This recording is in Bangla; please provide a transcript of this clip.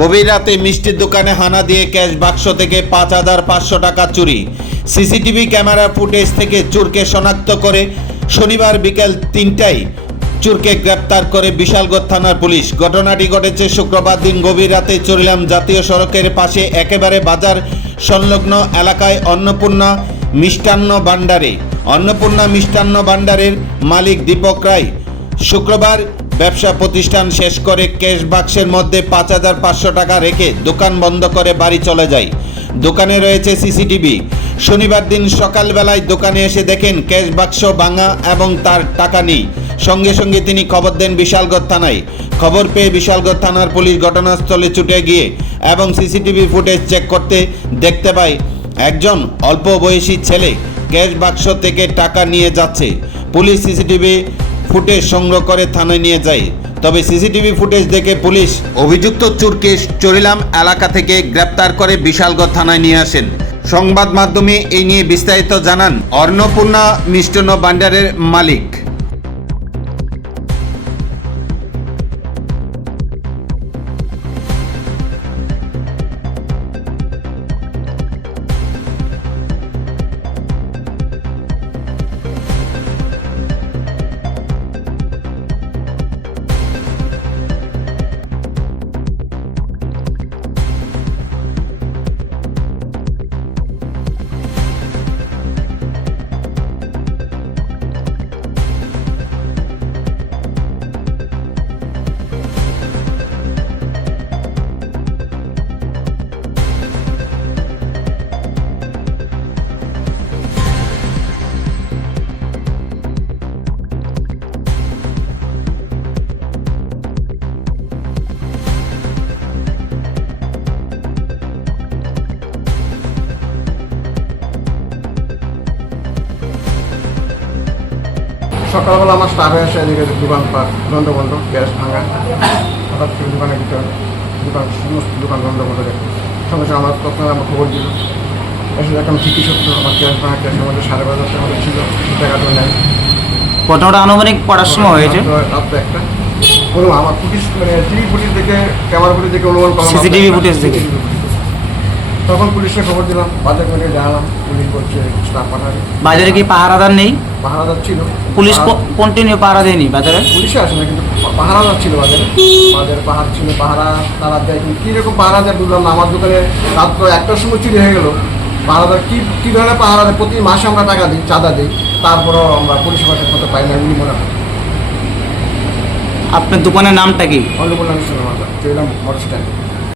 গভীর রাতে মিষ্টির দোকানে হানা দিয়ে ক্যাশ বাক্স থেকে পাঁচ হাজার পাঁচশো টাকা চুরি। সিসিটিভি ক্যামেরা ফুটেজ থেকে চোরকে শনাক্ত করে শনিবার বিকেল তিনটায় চোরকে গ্রেপ্তার করে বিশালগড় থানার পুলিশ। ঘটনাটি ঘটেছে শুক্রবার দিন গভীর রাতে চরিলাম জাতীয় সড়কের পাশে একেবারে বাজার সংলগ্ন এলাকায় অন্নপূর্ণা মিষ্টান্ন ভাণ্ডারে। অন্নপূর্ণা মিষ্টান্ন ভাণ্ডারের মালিক দীপক রায়। শুক্রবার ব্যবসা প্রতিষ্ঠান শেষ করে ক্যাশ বাক্সের মধ্যে পাঁচ হাজার পাঁচশো টাকা রেখে দোকান বন্ধ করে বাড়ি চলে যায়। দোকানে রয়েছে সিসিটিভি। শনিবার দিন সকালবেলায় দোকানে এসে দেখেন ক্যাশ বাক্স ভাঙা এবং তার টাকা নেই। সঙ্গে সঙ্গে তিনি খবর দেন বিশালগড় থানায়। খবর পেয়ে বিশালগড় থানার পুলিশ ঘটনাস্থলে ছুটে গিয়ে এবং সিসিটিভি ফুটেজ চেক করতে দেখতে পায়, একজন অল্প বয়সী ছেলে ক্যাশ বাক্স থেকে টাকা নিয়ে যাচ্ছে। পুলিশ সিসিটিভি ফুটেজ সংগ্রহ করে থানায় নিয়ে যায় তবে সিসিটিভি ফুটেজ দেখে পুলিশ অভিযুক্ত চোরকে চরিলাম এলাকা থেকে গ্রেপ্তার করে বিশালগড় থানায় নিয়ে আসেন। সংবাদ মাধ্যমে এই নিয়ে বিস্তারিত জানান অন্নপূর্ণা মিষ্টান্ন ভাণ্ডারের মালিক। সকালবেলা আমার স্টাফ এসে এদিকে দোকান বন্ধ বন্ধ গ্যাস ভাঙা হঠাৎ করে দোকানের ভিতর দোকান সমস্ত দোকান বন্ধ বন্ধ দেখে সঙ্গে সঙ্গে আমার তখন আমার খবর দিল। এসে দেখলাম ঠিকই সত্য আমার গ্যাস ভাঙা ক্যাশের মধ্যে সাড়ে বারো হাজার টাকা ছিল টাকা তো নেয় ঘটনাটা আনুমানিক কটার সময় হয়েছে? রাত তো একটা। বলুন আমার ফুটিস মানে টিভি ফুটিস দেখে ক্যামেরা ফুটিস দেখে অনুমান করলাম। CCTV footage দেখে। তখন পুলিশকে খবর দিলাম বাজার করে জানালাম পুলিশ বলছে স্টাফ পাঠাবে। বাজারে কি পাহারাদার নেই? পাহারাদার ছিল। পুলিশ কন্টিনিউ পাহারা দেয়নি বাজারে? পুলিশে আসে না কিন্তু পাহারা ছিল বাজারে। বাজারে পাহাড় ছিল পাহারা তারা দেয় কিন্তু কীরকম পাহারা দেয় বুঝলাম না। আমার দোকানে রাত্র একটার সময় চুরি হয়ে গেল। পাহারাদার কী কী ধরনের পাহারা দেয়? প্রতি মাসে আমরা টাকা দিই চাঁদা দিই। তারপরও আমরা পুলিশ বাসের মতো পাই না এমনি মনে হয়। আপনার দোকানের নামটা কি? বললাম চললাম মোটর স্ট্যান্ড